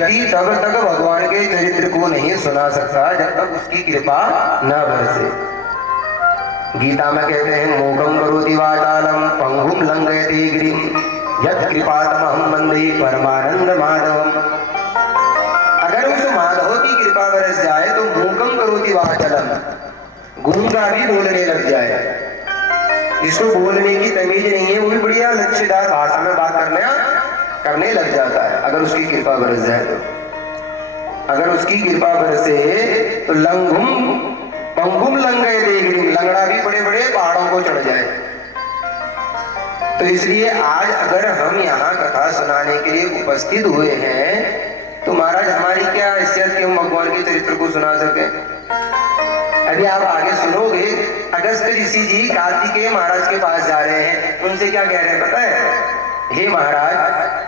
व्यक्ति तब तक भगवान के चरित्र को नहीं सुना सकता जब तक उसकी कृपा न बरसे। गीता में कहते हैं मूकं करोति वाचालं पंगुं लंघयते गिरिं यत्कृपातमहं वन्दे परमानंद माधवम। अगर उस माधव की कृपा बरस जाए तो मूकं करोति वाचालं, गूंगा भी बोलने लग जाए, जिसको बोलने की तमीज नहीं है वो भी बढ़िया लच्छेदार भाषा में बात करने लग जाता है अगर उसकी कृपा बरस जाए तो। अगर उसकी कृपा बरसे तो पंगुम लंघयते गिरिं, लंगड़ा भी बड़े बड़े पहाड़ों को चढ़ जाए। तो इसलिए आज अगर हम यहाँ कथा सुनाने के लिए उपस्थित हुए हैं तो महाराज हमारी क्या हैसियत कि हम भगवान के चरित्र को सुना सके। अभी आप आगे सुनोगे, अगस्त ऋषि जी कार्तिकेय महाराज के पास जा रहे हैं, उनसे क्या कह रहे हैं पता है? हे महाराज,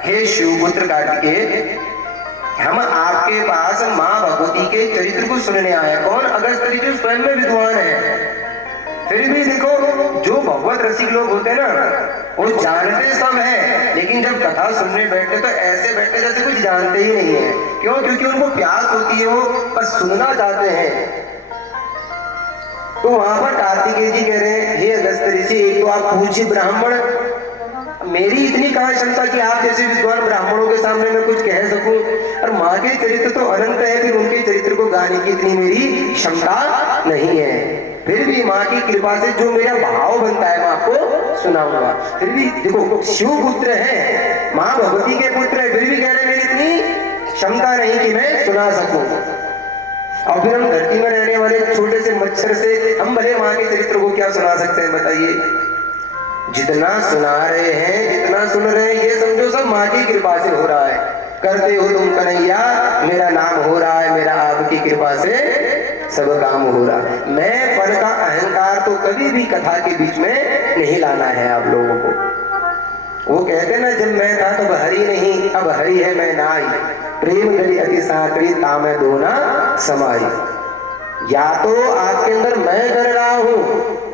हे शिवपुत्र कार्तिकेय, हम आपके पास माँ भगवती के चरित्र को सुनने आए। कौन? अगस्त ऋषि स्वयं में विद्वान है। फिर भी देखो, जो भगवत रसिक लोग होते हैं ना, वो जानते सब है, लेकिन जब कथा सुनने बैठते तो ऐसे बैठते जैसे कुछ जानते ही नहीं है। क्यों? क्योंकि उनको प्यास होती है, वो बस सुनना चाहते हैं। तो वहां पर कार्तिकेय जी कह रहे हैं, हे अगस्त ऋषि, एक तो आप पूज्य ब्राह्मण, मेरी इतनी कहाँ क्षमता कि आप जैसे विद्वान ब्राह्मणों के सामने मैं कुछ कह सकूं, और माँ के चरित्र तो अनंत है, फिर उनके चरित्र को गाने की इतनी मेरी क्षमता नहीं है। फिर भी माँ की कृपा से जो मेरा भाव बनता है मैं आपको सुनाऊंगा। फिर भी देखो, शिव पुत्र है, माँ भगवती के पुत्र है, फिर भी कह रहे मेरी इतनी क्षमता नहीं कि मैं सुना सकूं। और फिर हम धरती में रहने वाले छोटे से मच्छर से हम भले माँ के चरित्र को क्या सुना सकते हैं बताइए? जितना सुना रहे हैं, जितना सुन रहे हैं, ये समझो सब माँ की कृपा से हो रहा है। करते हो तुम कन्हैया, मेरा नाम हो रहा है, मेरा आपकी कृपा से सब काम हो रहा है। मैं पद का अहंकार तो कभी भी कथा के बीच में नहीं लाना है आप लोगों को। वो कहते ना, जब मैं था तब हरि नहीं, अब हरि है मैं नाई, प्रेम गली अति साकरी तामे दोना समाई। या तो आपके अंदर मैं कर रहा हूं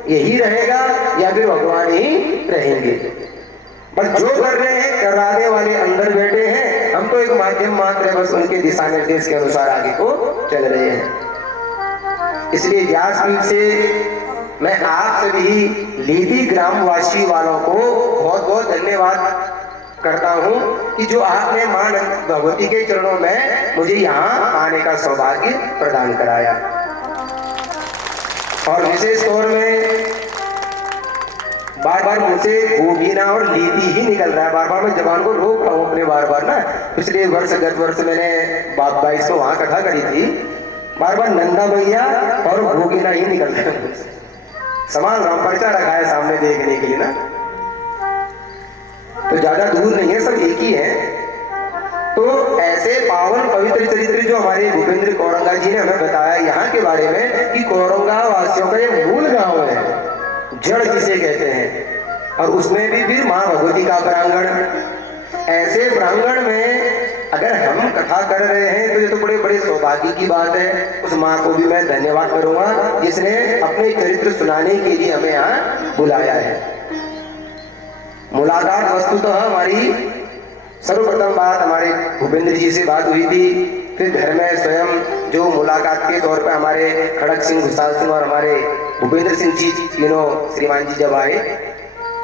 यही रहेगा, या फिर भगवान ही रहेंगे। पर जो कर रहे हैं, कराने वाले अंदर बैठे हैं, हम तो एक माध्यम मात्र है, बस उनके दिशा निर्देश के अनुसार आगे को चल रहे हैं। इसलिए व्यासपीठ से मैं आप सभी लीदी ग्रामवासी वालों को बहुत बहुत धन्यवाद करता हूं कि जो आपने मां भगवती के चरणों में मुझे यहाँ आने का सौभाग्य प्रदान कराया। और विशेष तौर में बार बार मुझसे गोगीना और लीदी ही निकल रहा है, बार बार मैं जबान को रोक रहा हूँ अपने बार ना। पिछले वर्ष गत वर्ष मैंने 22 को वहां कथा करी थी, बार बार नंदा भैया और गोगीना ही निकल रहे हैं। समान राम पर्चा रखा है सामने देखने के लिए ना, तो ज्यादा दूर नहीं है, सब एक ही है। तो ऐसे पावन पवित्र चरित्र जो हमारे भूपेंद्र कौरंगा जी ने हमें बताया यहाँ के बारे में कि कौरंगा वासियों का ये मूल गांव है, जड़ जिसे कहते हैं, और उसमें भी फिर माँ भगवती का प्रांगण। ऐसे प्रांगण में अगर हम कथा कर रहे हैं तो ये तो बड़े बड़े सौभाग्य की बात है। उस माँ को भी मैं धन्यवाद करूंगा जिसने अपने चरित्र सुनाने के लिए हमें यहाँ बुलाया है। मुलाकात वस्तुतः हमारी सर्वप्रथम बात हमारे भूपेंद्र जी से बात हुई थी, फिर घर में स्वयं जो मुलाकात के तौर पर हमारे खड़क सिंह, घुसाल सिंह और हमारे भूपेंद्र सिंह जी तीनों श्रीमान जी जब आए,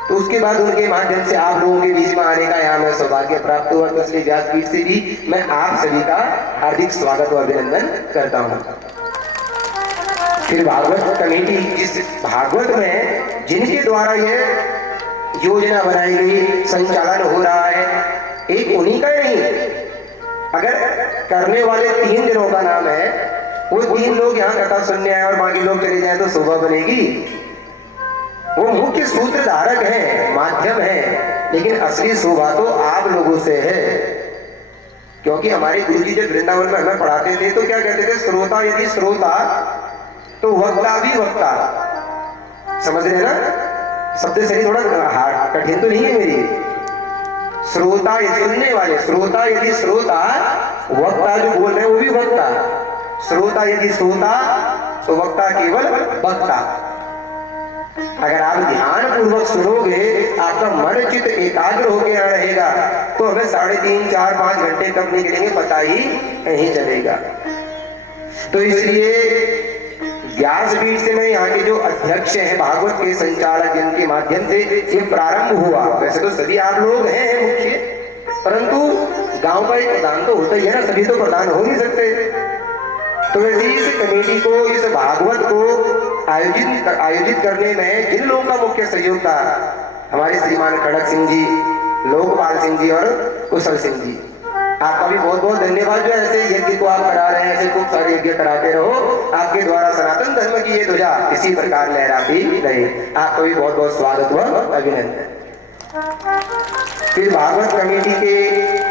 तो उसके बाद उनके माध्यम से आप लोगों के बीच में आने का यहाँ में सौभाग्य प्राप्त हुआ। तो इसलिए व्यासपीठ से भी मैं आप सभी का हार्दिक स्वागत और अभिनंदन करता हूँ। फिर भागवत कमेटी, जिस भागवत में जिनके द्वारा यह योजना बनाई गई, संचालन हो रहा है, एक उन्हीं का नहीं, अगर करने वाले 3 दिनों का नाम है, वो 3 लोग यहाँ कथा सुनने आए और बाकी लोग चले जाए तो शोभा बनेगी। वो मुख्य सूत्रधारक है, माध्यम है, लेकिन असली शोभा तो आप लोगों से है। क्योंकि हमारे गुरुजी जब वृंदावन में हमें पढ़ाते थे तो क्या कहते थे? श्रोता यदि श्रोता तो वक्ता भी वक्ता। समझ रहे ना? शब्द सही थोड़ा कठिन तो नहीं है मेरी। श्रोता सुनने वाले, श्रोता यदि श्रोता, वक्ता जो बोल रहे हैं वो भी वक्ता। श्रोता यदि श्रोता तो वक्ता केवल वक्ता। अगर आप ध्यान पूर्वक सुनोगे, आपका मन चित्त एकाग्र होकर यहाँ रहेगा, तो हमें 3.5, 4, 5 घंटे कब निकलेंगे पता ही नहीं चलेगा। तो इसलिए व्यासपीठ से मैं यहाँ के जो अध्यक्ष हैं, भागवत के संचालक, जिनके माध्यम से ये प्रारंभ हुआ, वैसे तो सभी आप लोग हैं मुख्य, परंतु गांव का एक प्रधान तो होता ही है ना, सभी तो प्रधान हो नहीं सकते। तो वैसे इस कमेटी को, इस भागवत को आयोजित करने में जिन लोगों का मुख्य सहयोग था, हमारे श्रीमान खड़क सिंह जी, लोकपाल सिंह जी और कुशल सिंह जी, आपका भी बहुत बहुत धन्यवाद। जो ऐसे यज्ञ को आप करा रहे हैं, ऐसे खूब सारे यज्ञ कराते रहो, आपके द्वारा सनातन धर्म की ये ध्वजा इसी प्रकार लहराती रहे। आपका भी बहुत बहुत स्वागत व अभिनंदन। फिर भागवत कमेटी के,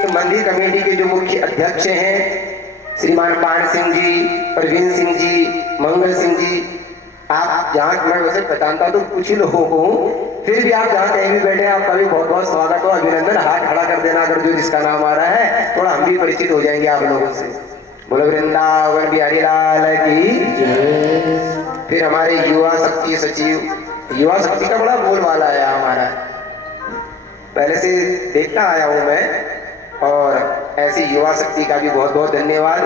मंदिर कमेटी के जो मुख्य अध्यक्ष हैं, श्रीमान पान सिंह जी, प्रवीण सिंह जी, मंगल सिंह जी, आप जहाँ मैं वैसे पहचानता तो कुछ ही लोगों को, फिर भी आप जहाँ कहीं भी बैठे, आपका भी बहुत बहुत स्वागत हो, अभिनंदन। हाथ खड़ा कर देना अगर जो जिसका नाम आ रहा है, थोड़ा हम भी परिचित हो जाएंगे आप लोगों से। बोलो वृंदावन बिहारी लाल की जय। फिर हमारे युवा शक्ति सचिव, युवा शक्ति का बड़ा बोलबाला है हमारा, पहले से देखता आया हूँ मैं, और ऐसी युवा शक्ति का भी बहुत बहुत धन्यवाद।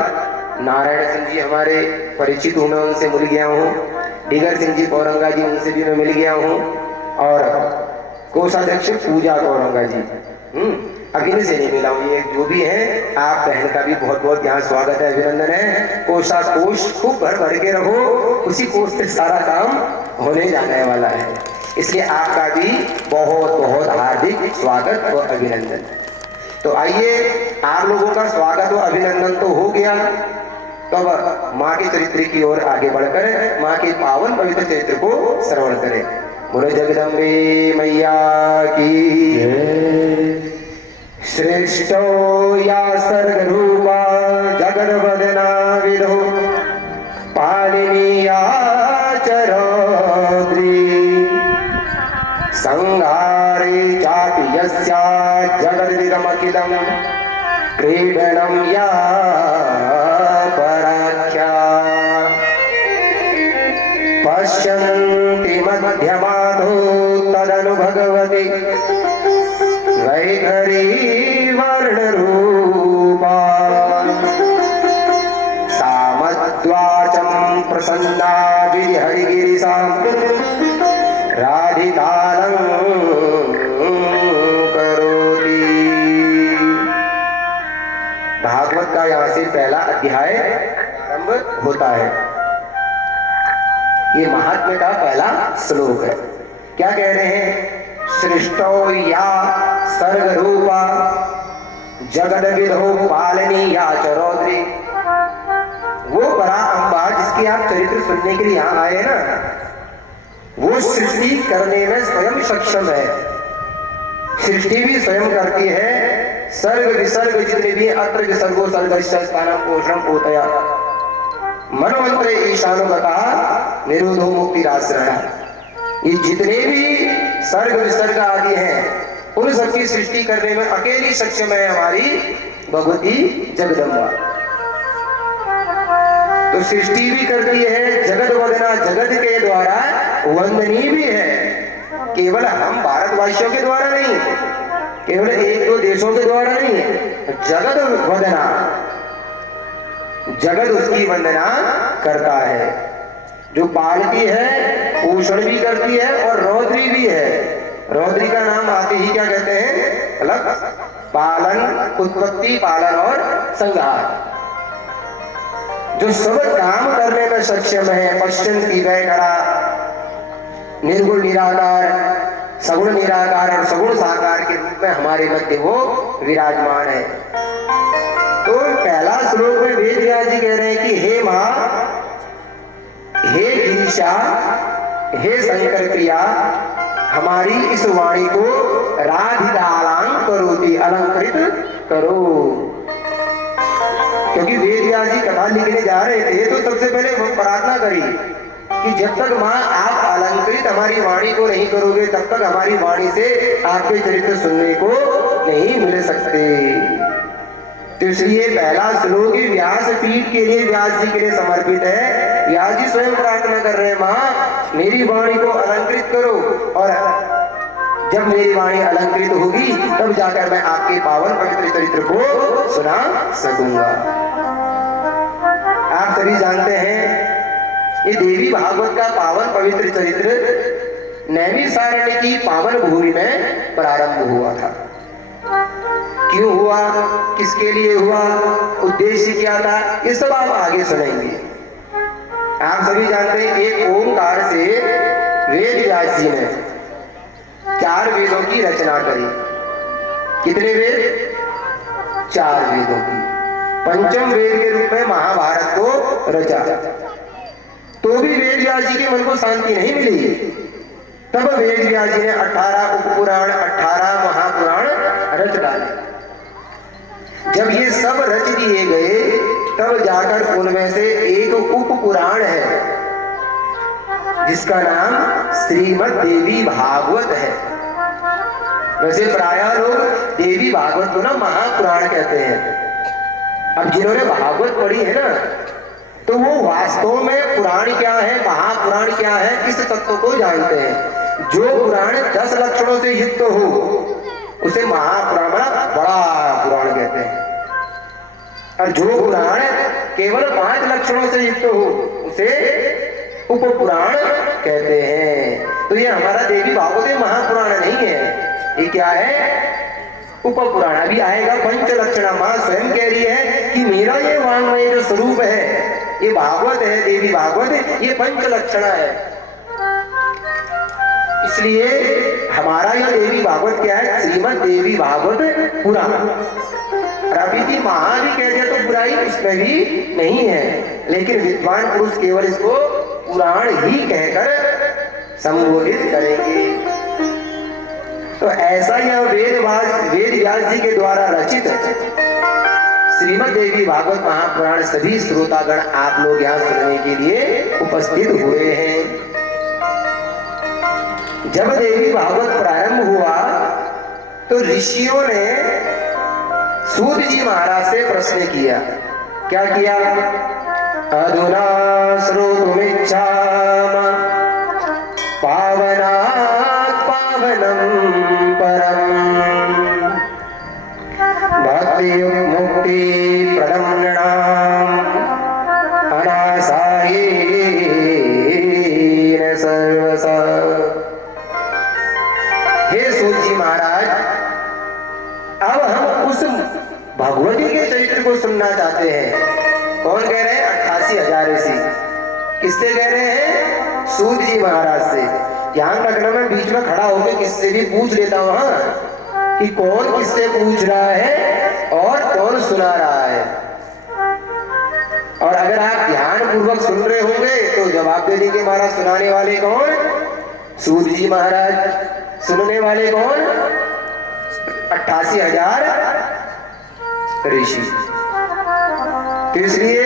नारायण सिंह जी हमारे परिचित हूँ, मैं उनसे मिल गया हूँ। डिगर सिंह जी कौरंगा जी, उनसे भी मैं मिल गया हूँ। और कोषाध्यक्ष पूजा कौरंगा जी, अभी नहीं से नहीं मिला हूँ। ये जो भी है, आप बहन का भी बहुत बहुत यहाँ स्वागत है, अभिनंदन है। कोष खूब भर भर के रहो, उसी कोष से सारा काम होने जाने वाला है, इसलिए आपका भी बहुत बहुत हार्दिक स्वागत और अभिनंदन। तो आइए, आप लोगों का स्वागत और अभिनंदन तो हो गया, तब माँ के चरित्र की ओर आगे बढ़कर माँ के पावन पवित्र चरित्र को श्रवण करें। बोलो जगदम्बे मैया की। श्रेष्ठो या सर्ग रूपा जगद वदना विदो पाणिनीया चरोद्री संहारे चापि यस्या जगद्निरमखिलं क्रीडनं या पराख्या पश्यन्ति मध्यमाधो तदनु भगवती वैखरी वर्णरूपा सामद्वाचं प्रसन्ना गिरिहरिगिरिसां राधिकालं करोति। भागवत का यहाँ से पहला अध्याय आरंभ होता है। ये महात्म्य का पहला श्लोक है। क्या कह रहे हैं? सृष्टो या सर्ग रूपा जगद विधो पालनी या चरौद्री। वो परा अम्बा जिसकी आप चरित्र सुनने के लिए यहाँ आए ना, वो सृष्टि करने में स्वयं सक्षम है। सृष्टि भी स्वयं करती है। सर्ग विसर्ग जितने भी अत्र विसर्गो सर्गस्य स्थानं पोषणं पोतया मनोमंत्र ईशानुगता निरोधो मुक्तिराश्रयः। ये जितने भी सर्ग विसर्ग आदि हैं, उन सबकी सृष्टि करने में अकेली सक्षम है हमारी भगवती जगदम्बा। तो सृष्टि भी करती है, जगत वदना जगत के द्वारा वंदनीय भी है। केवल हम भारतवासियों के द्वारा नहीं, केवल एक दो देशों के द्वारा नहीं, जगत वदना, जगत उसकी वंदना करता है। जो पालती है, पोषण भी करती है और रौद्री भी है। रौद्री का नाम आते ही क्या कहते हैं? अलग पालन, उत्पत्ति, पालन और संहार। जो सब काम करने में सक्षम है। पश्चिंती वैखरा, निर्गुण निराकार, सगुण निराकार और सगुण साकार के रूप में हमारे मध्य वो विराजमान है। तो पहला श्लोक में वेद व्यास जी कह रहे हैं कि हे मां, हे ईशा, हे शंकर प्रिया, हमारी इस वाणी को राधिकालां करोति, अलंकृत करो। क्योंकि वेद व्यास जी कथा लिखने जा रहे थे तो सबसे पहले वो प्रार्थना करी कि जब तक मां आप अलंकृत हमारी वाणी को नहीं करोगे, तब तक हमारी वाणी से आपके चरित्र सुनने को नहीं मिल सकते। तो इसलिए पहला श्लोक व्यास पीठ के लिए, व्यास जी के लिए समर्पित है। व्यास जी स्वयं प्रार्थना कर रहे हैं, माँ मेरी वाणी को अलंकृत करो, और जब मेरी वाणी अलंकृत होगी तब जाकर मैं आपके पावन पवित्र चरित्र को सुना सकूंगा। आप सभी जानते हैं ये देवी भागवत का पावन पवित्र चरित्र नैमिषारण्य की पावन भूमि में प्रारंभ हुआ था। क्यों हुआ, किसके लिए हुआ, उद्देश्य क्या था, ये सब आप आगे सुनेंगे। आप सभी जानते हैं एक ओंकार से वेद व्यास जी ने 4 वेदों की रचना करी। कितने वेद? 4 वेदों की। पंचम वेद के रूप में महाभारत को रचा। तो भी वेद व्यास जी के मन को शांति नहीं मिली। तब वेद व्यास जी ने 18 उपपुराण, 18 महापुराण रच डाले। जब ये सब रच दिए गए तब जाकर उनमें से एक उपपुराण है जिसका नाम श्रीमद् देवी भागवत है। वैसे प्रायः लोग देवी भागवत को ना महापुराण कहते हैं। अब जिन्होंने भागवत पढ़ी है ना, तो वो वास्तव में पुराण क्या है, महापुराण क्या है, इस तत्व को जानते हैं। जो पुराण 10 लक्षणों से युक्त हो उसे महापुराण, बड़ा पुराण कहते हैं, और जो पुराण केवल 5 लक्षणों से युक्त हो उसे उपपुराण कहते हैं। तो ये हमारा देवी भागवत महापुराण नहीं है, ये क्या है, उपपुराण। अभी आएगा पंच लक्षणा। मां स्वयं कह रही है कि मेरा ये वांग्मय जो स्वरूप है, ये भागवत है, देवी भागवत, ये पंच लक्षणा है। इसलिए हमारा यह देवी भागवत क्या है, श्रीमद् देवी भागवत पुराण। अभी भी महा भी कह दिया तो बुराई उसमें भी नहीं है, लेकिन विद्वान पुरुष केवल इसको पुराण ही कहकर संबोधित करेंगे। तो ऐसा यह वेद व्यास जी के द्वारा रचित श्रीमद् देवी भागवत महापुराण सभी श्रोतागण आप लोग यहाँ सुनने के लिए उपस्थित हुए हैं। जब देवी भागवत प्रारंभ हुआ तो ऋषियों ने सूत जी महाराज से प्रश्न किया। क्या किया? अधुना श्रोतुमिच्छामि पावनात् पावनं परम् भक्ति मुक्ति प्रदं नृणाम् अनासायेन सर्वसा। हे सूत जी महाराज, अब हम उस भगवती के चरित्र को सुनना चाहते हैं। कौन कह रहे हैं? 88,000 ऋषि। किससे कह रहे हैं? सूत जी महाराज से। ध्यान रखना, मैं बीच में खड़ा होकर किससे भी पूछ लेता हूं कि कौन किससे पूछ रहा है और कौन सुना रहा है। और अगर आप ध्यान पूर्वक सुन रहे होंगे तो जवाब दे देंगे महाराज सुनाने वाले कौन? सूत जी महाराज। सुनने वाले कौन? 88,000 ऋषि। तो इसलिए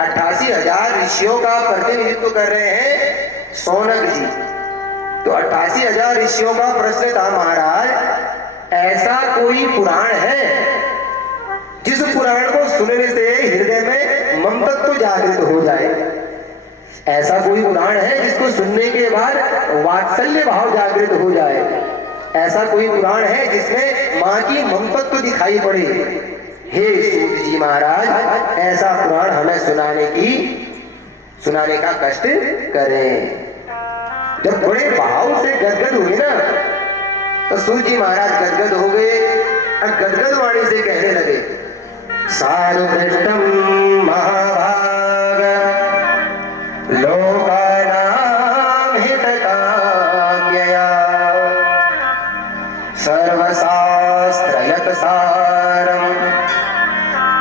88,000 ऋषियों का प्रतिनिधित्व कर रहे हैं सौनक जी। तो 88,000 ऋषियों का प्रश्न था, महाराज ऐसा कोई पुराण है जिस पुराण को सुनने से हृदय में ममत्व जागृत हो जाए? ऐसा कोई पुराण है जिसको सुनने के बाद वात्सल्य भाव जागृत हो जाए? ऐसा कोई पुराण है जिसमें मां की ममत्व दिखाई पड़े? हे सूत जी महाराज, ऐसा पुराण हमें सुनाने का कष्ट करें। जब बड़े भाव से गदगद हुए ना, तो सूत जी महाराज गदगद हो गए और गदगद वाणी से कहने लगे, साधु भ्रष्टम महाभाग लोकानां हितकाम्यया सर्वशास्त्रयत सारं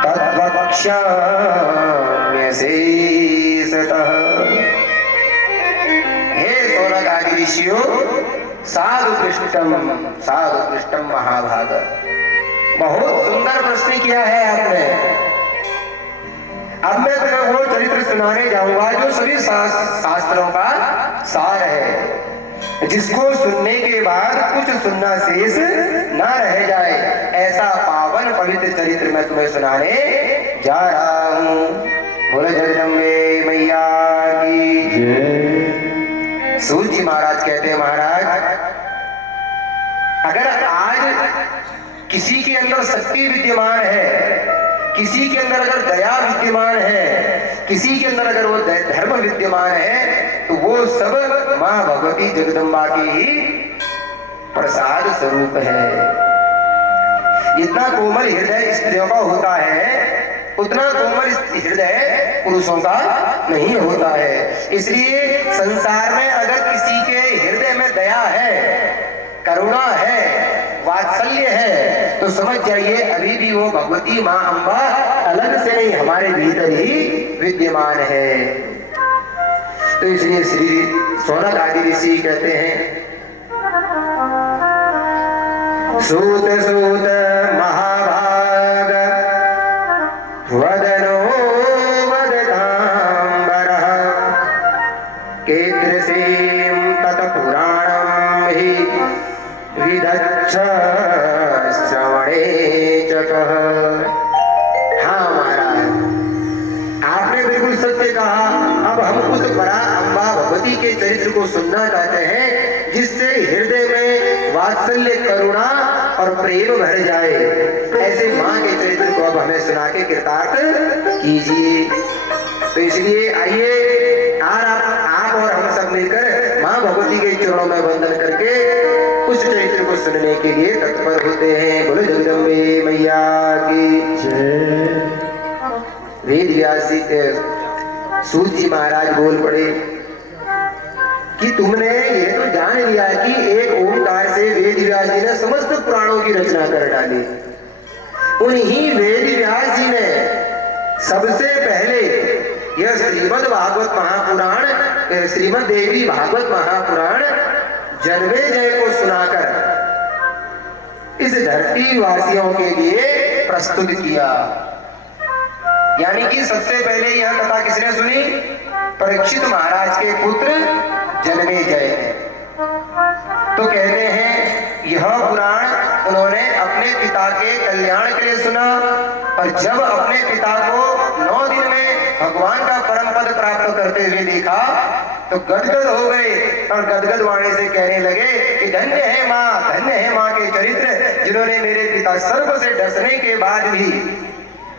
तद्वक्ष्याम्यशेषतः। हे सौनक आदि ऋषियों, साधु पृष्ठम महाभाग। बहुत सुंदर प्रश्न किया है आपने। अब मैं तुम्हें वो चरित्र सुनाने जाऊंगा जो सभी शास्त्रों का सार है, जिसको सुनने के बाद कुछ सुनना शेष ना रह जाए। ऐसा पावन पावन पवित्र चरित्र मैं तुम्हें सुनाने जा रहा हूँ। बोले जगदम्बे मैया की जय। सूत जी महाराज कहते हैं, महाराज अगर आज किसी के अंदर शक्ति विद्यमान है, किसी के अंदर अगर दया विद्यमान है, किसी के अंदर अगर वो धर्म विद्यमान है, तो वो सब मां भगवती जगदम्बा की ही प्रसाद स्वरूप है। जितना कोमल हृदय स्त्रियों का होता है, उतना कोमल हृदय पुरुषों का नहीं होता है। इसलिए संसार में अगर किसी के हृदय में दया है, करुणा है, वात्सल्य है, तो समझ जाइए अभी भी वो भगवती मां अम्बा अलग से नहीं, हमारे भीतर ही विद्यमान है। तो इसलिए श्री सौनक आदि ऋषि कहते हैं, सूत सूत महाभाग वदनो वदतांबरः कीदृशीं तत्पुराणं हि विदच्छ श्रवणे च कः। हाँ महाराज, आपने बिल्कुल सत्य कहा। अब हम उस परा अम्बा भगवती के चरित्र को सुनना चाहते हैं, जिससे हृदय में वात्सल्य, करुणा और प्रेम भर जाए। ऐसे माँ के चरित्र को अब हमें सुना के कृतार्थ कीजिए। तो इसलिए आइए आप और हम सब मिलकर माँ भगवती के चरणों में वंदन करके उस चरित्र को सुनने के लिए तत्पर होते हैं। बोलो जगदम्बे मैया की जय। वेद व्यास जी के सूत जी महाराज बोल पड़े कि तुमने ये तो जान लिया कि एक ओंकार से वेद व्यास जी ने समस्त पुराणों की रचना कर डाली। उन्हीं वेद व्यास जी ने सबसे पहले यह श्रीमद् भागवत महापुराण, श्रीमद् देवी भागवत महापुराण जन्मेजय को सुनाकर इस धरती वासियों के लिए प्रस्तुत किया। यानी कि सबसे पहले यह कथा किसने सुनी? परीक्षित महाराज के पुत्र जन्मेजय ने। तो कहते हैं यह पुराण उन्होंने अपने पिता के कल्याण के लिए सुना, और जब अपने पिता को 9 दिन में भगवान का परम पद प्राप्त करते हुए देखा तो गदगद हो गए और गदगद वाणी से कहने लगे कि धन्य है माँ के चरित्र, जिन्होंने मेरे पिता सर्प से डसने के बाद भी,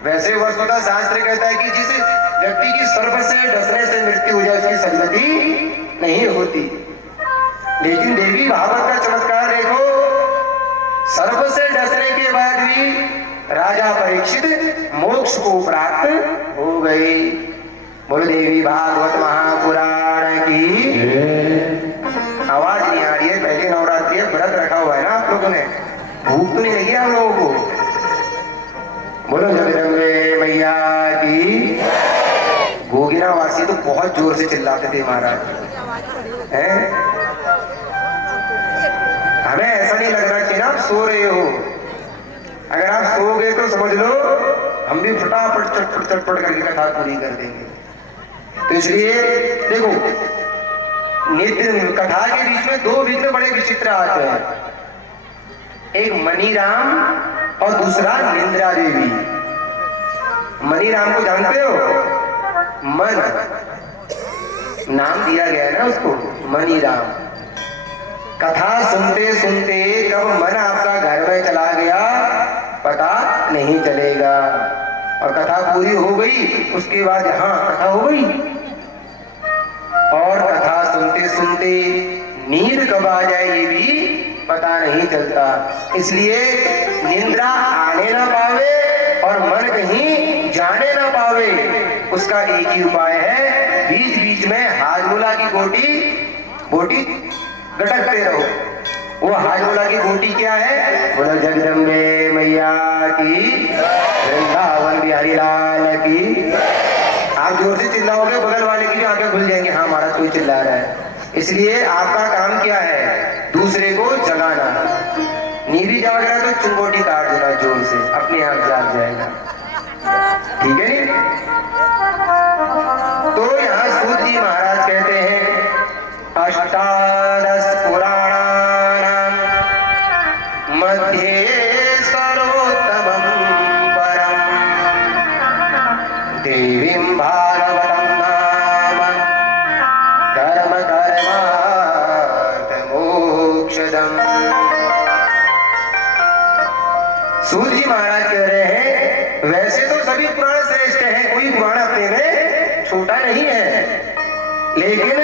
वैसे वस्तुतः शास्त्र कहता है कि जिस व्यक्ति की सर्प से डसने से मृत्यु हो जाए उसकी सदगति नहीं होती, लेकिन देवी भागवत का चमत्कार देखो, सर्प से डसने के बाद भी राजा परीक्षित मोक्ष को प्राप्त हो गए। बोलो देवी भागवत महापुराण की। आवाज नहीं आ रही है, पहले नवरात्रि है, व्रत रखा हुआ है ना आप लोगों ने, भूख तो नहीं लगी आप लोगों को? बोलो जगदम्बे मैया की। गोगिना वासी तो बहुत जोर से चिल्लाते थे महाराज, हैं? हमें ऐसा नहीं लगना चाहिए ना आप सो रहे हो। अगर आप सो गए तो समझ लो हम भी फटाफट चटपट करके कथा पूरी कर देंगे। तो इसलिए देखो, नित्य कथा के बीच में 2 विघ्न बड़े विचित्र आते हैं, एक मनीराम और दूसरा निंद्रा देवी। मनीराम को जानते हो? मन नाम दिया गया है ना उसको, मनीराम। कथा सुनते सुनते कब मन आपका घर में चला गया पता नहीं चलेगा, और कथा पूरी हो गई उसके बाद हाँ कथा हो गई, और कथा सुनते सुनते नींद कब आ जाए ये भी पता नहीं चलता। इसलिए निंद्रा आने ना पावे और मन कहीं जाने ना पावे, उसका एक ही उपाय है, बीच बीच में हाजमोला की बोटी गटकते रहो। वो हाजमोला की बोटी क्या है? बोलो जगदम्बे मैया की, वृंदावन बिहारी लाल की। आप जोर से चिल्लाओगे बगल वाले की भी आंखें खुल जाएंगी, हाँ महाराज कोई चिल्ला रहा है। इसलिए आपका काम क्या है? दूसरे को जगाना। नींद जाग रहा है तो चुंगोटी काट देना जोर से, अपने आप जाग जाएगा, ठीक है नी? तो यहाँ सूत जी महाराज कहते हैं, अष्टादश पुराणानां मध्ये सर्वोत्तमम् देवीं भागवतं नाम कर्म कर्मार्थ मोक्षदम्। सूत जी महाराज कह रहे हैं वैसे तो सभी पुराण श्रेष्ठ हैं, कोई पुराण अपने में छोटा नहीं है, लेकिन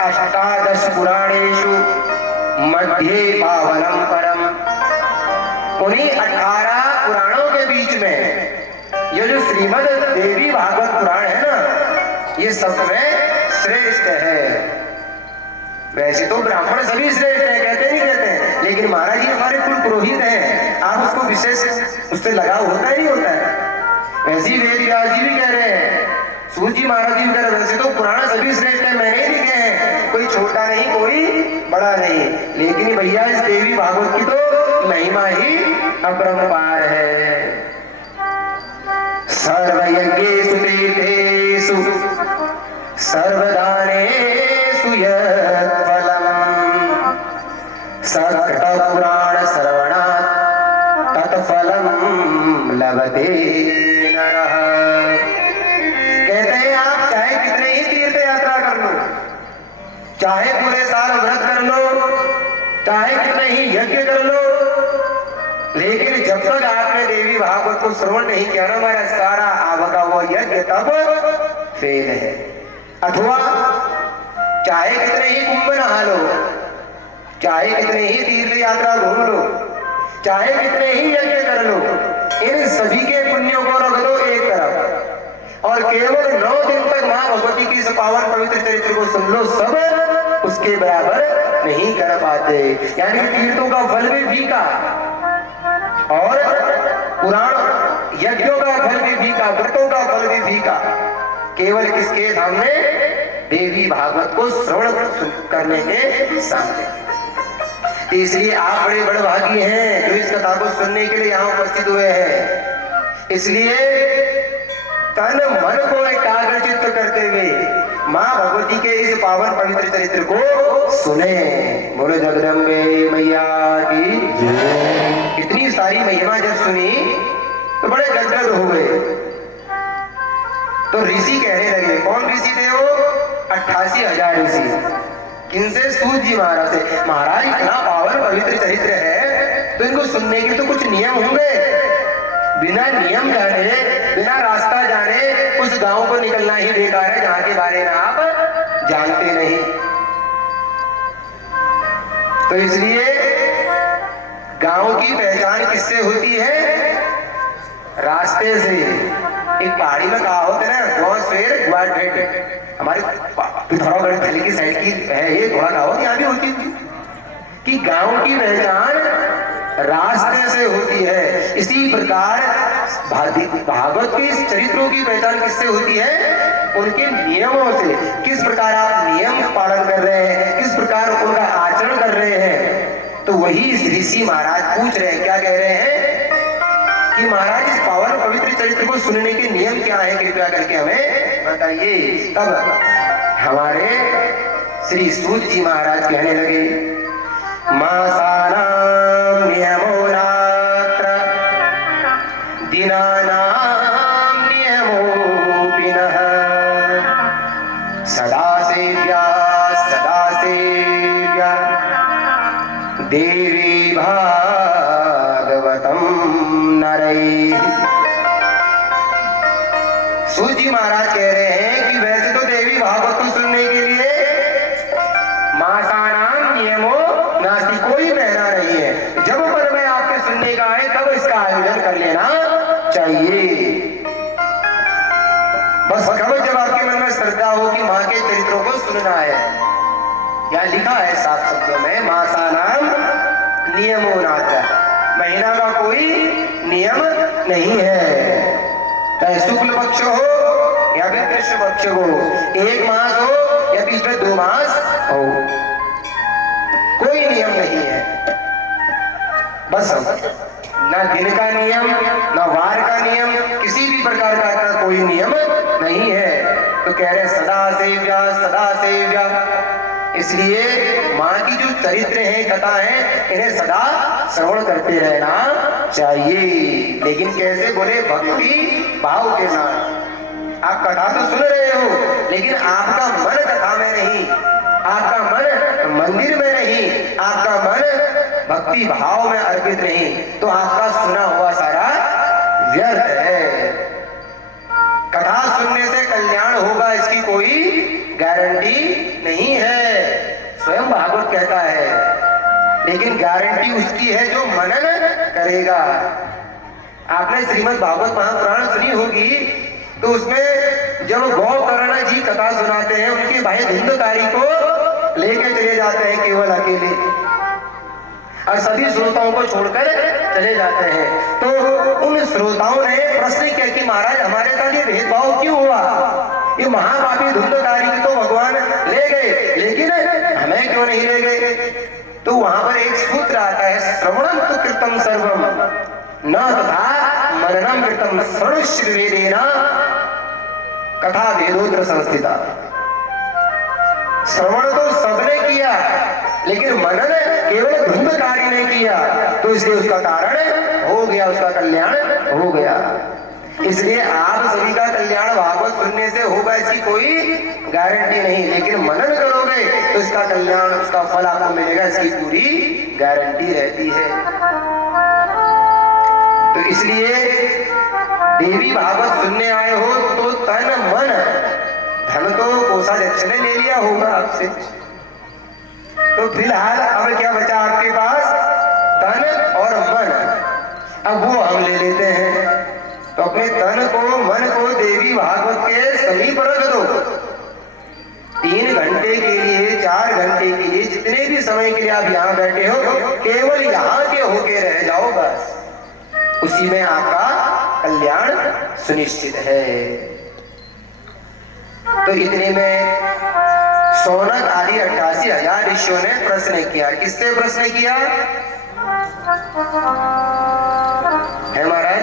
अष्टादश पुराणेषु मध्ये पावनम परम, उन्हीं 18 पुराणों के बीच में ये जो श्रीमद् देवी भागवत पुराण है ना, ये सब में श्रेष्ठ है। वैसे तो ब्राह्मण सभी श्रेष्ठ हैं, कहते नहीं कहते हैं, लेकिन महाराज जी हमारे कुल पुरोहित हैं, आप उसको विशेष उससे लगाव होता ही नहीं होता है। वैसे ही वेद व्यास जी भी कह रहे हैं, सूत जी महाराज जी भी कह रहे हैं, वैसे तो पुराण सभी श्रेष्ठ है, मैंने ही लिखे हैं, कोई छोटा नहीं कोई बड़ा नहीं, लेकिन भैया इस देवी भागवत की तो महिमा ही अपरंपार है। सर्वयज्ञेषु तीर्थेषु सर्वदानेषु यत्फलम् सकटपुराण श्रवणात् तत्फलं लभते नरः। कहते हैं आप चाहे कितने ही तीर्थ यात्रा कर लो, चाहे पूरे साल व्रत कर लो, चाहे कितने ही यज्ञ कर लो, लेकिन जब तक आपने देवी भागवत को श्रवण नहीं किया ना, हमारा सारा आवका हुआ यज्ञ तब फेल है। अथवा चाहे कितने ही कुंभ नहा लो, चाहे कितने ही तीर्थ यात्रा घूम लो, चाहे कितने ही यज्ञ कर लो, इन सभी के पुण्यों को रख दो एक तरफ और केवल 9 दिन तक मां भगवती की इस पावन पवित्र चरित्र को सुन लो, सब उसके बराबर नहीं कर पाते। यानी तीर्थों का फल भी फीका और पुराण यज्ञों का फल भी फीका, व्रतों का फल भी फीका, केवल किसके सामने? देवी भागवत को श्रवण करने के सामने। इसलिए आप बड़े बड़भागी हैं जो इस कथा को सुनने के लिए यहाँ उपस्थित हुए हैं। इसलिए तन मन को एकाग्रचित्त करते हुए माँ भगवती के इस पावन पवित्र चरित्र को सुने। बोलो जगदम्बे मैया की जय। इतनी सारी महिमा जब सुनी तो बड़े गदगद हो गए। तो ऋषि कहने लगे, कौन ऋषि थे वो? 88,000 ऋषि। किनसे? सूत जी महाराज से। महाराज इतना पावन पवित्र चरित्र है तो इनको सुनने के तो कुछ नियम होंगे। बिना नियम जाने, बिना रास्ता जाने उस गांव को निकलना ही बेकार है जहां के बारे में आप जानते नहीं। तो इसलिए गांव की पहचान किससे होती है? रास्ते से। एक पहाड़ी में कहा होता है ना, ग्वासफेर ग्वाड्रेट, हमारे पिथौरागढ़ थली की साइड की है ये थोड़ा कहावत, यहाँ भी होती है कि गांव की पहचान रास्ते से होती है। इसी प्रकार भागवत के इस चरित्रों की पहचान किससे होती है? उनके नियमों से। किस प्रकार आप नियम पालन कर रहे हैं, किस प्रकार उनका आचरण कर रहे हैं। तो वही ऋषि महाराज पूछ रहे हैं, क्या कह रहे हैं कि महाराज इस पावन पवित्र चरित्र को सुनने के नियम क्या है, कृपया करके हमें बताइए। तब हमारे श्री सूत जी महाराज कहने लगे, मासानां नियमो नात्र दिनानां नियमोऽपिनः सदा सेव्या देवी भागवतं नरैः। सूत जी महाराज कह रहे हैं कि वैसे तो देवी भागवत को सुनने के लिए मासानां नियमो नास्ति, कोई बहना नहीं है। जब मन में आपके सुनने का है तब इसका आयोजन कर लेना चाहिए। बस कब? जब आपके मन में श्रद्धा हो कि माँ के चरित्रों को सुनना है। यहाँ लिखा है साफ शब्दों में, मासानां नियमो नात्र, महीना का कोई नियम नहीं है। चाहे शुक्ल पक्ष हो या फिर कृष्ण पक्ष हो, 1 मास हो या बीच में 2 मास हो, कोई नियम नहीं है। बस ना दिन का नियम, ना वार का नियम, किसी भी प्रकार का कोई नियम नहीं है। तो कह रहे सदा सेव्या सदा सेव्या। इसलिए माँ की जो चरित्र है, कथा है, इन्हें सदा श्रवण करते रहना चाहिए। लेकिन कैसे? बोले भक्ति भाव के साथ। आप कथा तो सुन रहे हो, लेकिन आपका मन कथा में नहीं, आपका मन मंदिर में नहीं, आपका मन भक्ति भाव में अर्पित नहीं, तो आपका सुना हुआ सारा व्यर्थ है। कथा सुनने से कल्याण होगा इसकी कोई गारंटी नहीं है, स्वयं भागवत कहता है, लेकिन गारंटी उसकी है जो मनन करेगा। आपने श्रीमद् भागवत महापुराण सुनी होगी, तो उसमें जब गौकर्ण जी कथा सुनाते हैं, उनके भाई धुंधकारी को लेके चले जाते हैं केवल अकेले, और सभी श्रोताओं को छोड़कर चले जाते हैं। तो उन श्रोताओं ने प्रश्न किया कि महाराज हमारे साथ ये भेदभाव क्यों हुआ, ये महापापी धुंधकारी की तो भगवान ले गए, लेकिन हमें क्यों नहीं ले गए। तो वहां पर एक सूत्र आता है, श्रवणम तो कृतम सर्वम न तथा मननम कृतम सर्वश्री वेदेना कथा वेदोत्र संस्थिता। श्रवण तो सबने किया, लेकिन मनन केवल धुंधकारी ने किया, तो इसलिए उसका कारण हो गया, उसका कल्याण हो गया। इसलिए आप सभी का कल्याण भागवत सुनने से होगा इसकी कोई गारंटी नहीं, लेकिन मनन करोगे तो इसका कल्याण, उसका फल आपको मिलेगा, इसकी पूरी गारंटी रहती है। तो इसलिए देवी भागवत सुनने आए हो तो तन मन धन तो कोषाध्यक्ष ने ले लिया होगा आपसे, तो फिलहाल अब क्या बचा आपके पास, तन और मन, अब वो हम ले लेते हैं। तो अपने तन को मन को देवी भागवत के समीप रख दो। 3 घंटे के लिए, 4 घंटे के लिए, जितने भी समय के लिए आप यहाँ बैठे हो, केवल यहाँ के होके रह जाओ बस, उसी में आपका कल्याण सुनिश्चित है। तो इतने में सौनक आदि 88,000 ऋषियों ने प्रश्न किया। किससे प्रश्न किया है महाराज?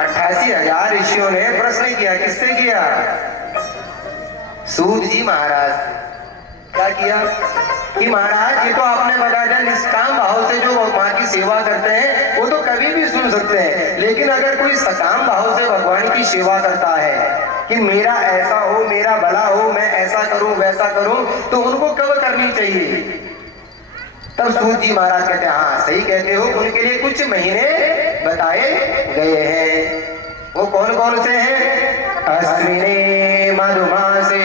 88,000 ऋषियों ने प्रश्न किया। किससे किया? सूत जी महाराज। क्या किया कि महाराज ये तो आपने बता दिया, निष्काम भाव से जो माँ की सेवा करते हैं वो तो कभी भी सुन सकते हैं, लेकिन अगर कोई सकाम भाव से भगवान की सेवा करता है कि मेरा ऐसा हो, मेरा भला हो, मैं ऐसा करूं वैसा करूं, तो उनको कब करनी चाहिए? तब सूत जी महाराज कहते हैं हाँ सही कहते हो, उनके लिए कुछ महीने बताए गए हैं। वो कौन कौन से हैं? अश्विनी मधुमासे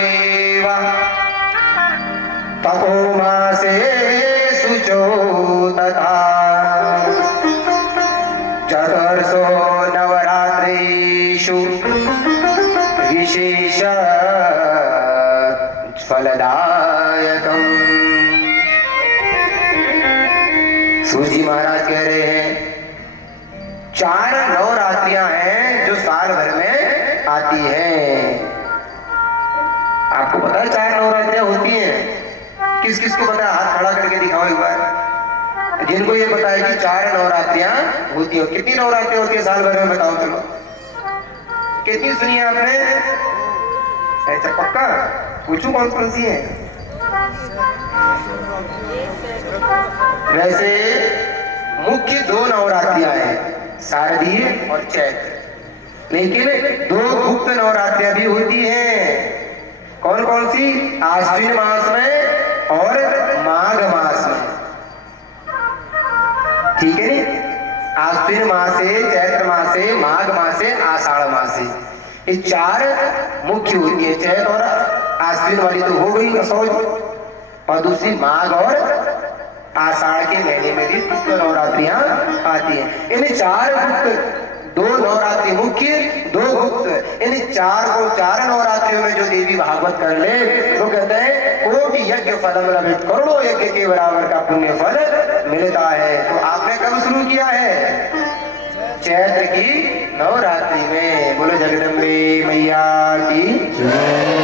तपोमासे शुचो तथा चतुर्षु नवरात्रिषु विशेष फलदायकम्। सूजी महाराज कह रहे हैं 4 नवरात्रियां हैं जो साल भर में आती हैं। आपको पता है 4 नवरात्रियां होती हैं? किस किस को पता है? हाथ खड़ा करके दिखाओ एक बार, जिनको ये पता है कि 4 नवरात्रियां होती हैं। कितनी नवरात्रियां होती है साल भर में बताओ? चलो कितनी सुनी है आपने? ऐसा पक्का पूछूं कौन कौन सी है? वैसे मुख्य 2 नवरात्रियां हैं, शारदीय और चैत्र, लेकिन 2 गुप्त नवरात्रियां भी होती हैं। कौन कौन सी? आश्विन मास में और माघ मास में, ठीक है नी? आश्विन मासे, चैत्र मासे, माघ मासे, आषाढ़ मासे, ये 4 मुख्य होती है। चैत्र और आश्विन वाली तो हो गई असौज, और दूसरी माघ और आषाढ़ के महीने में भी पुष्कर नवरात्रियां आती हैं। इन 4 गुप्त, 2 नवरात्रि मुख्य, 2 गुप्त, इन 4 नवरात्रियों में जो देवी भागवत कर ले तो कहते हैं कोटि यज्ञ फलम लभित, करोड़ों यज्ञ के बराबर का पुण्य फल मिलता है। तो आपने कब शुरू किया है? चैत्र की नवरात्रि में। बोलो जगदम्बे मैया की जय।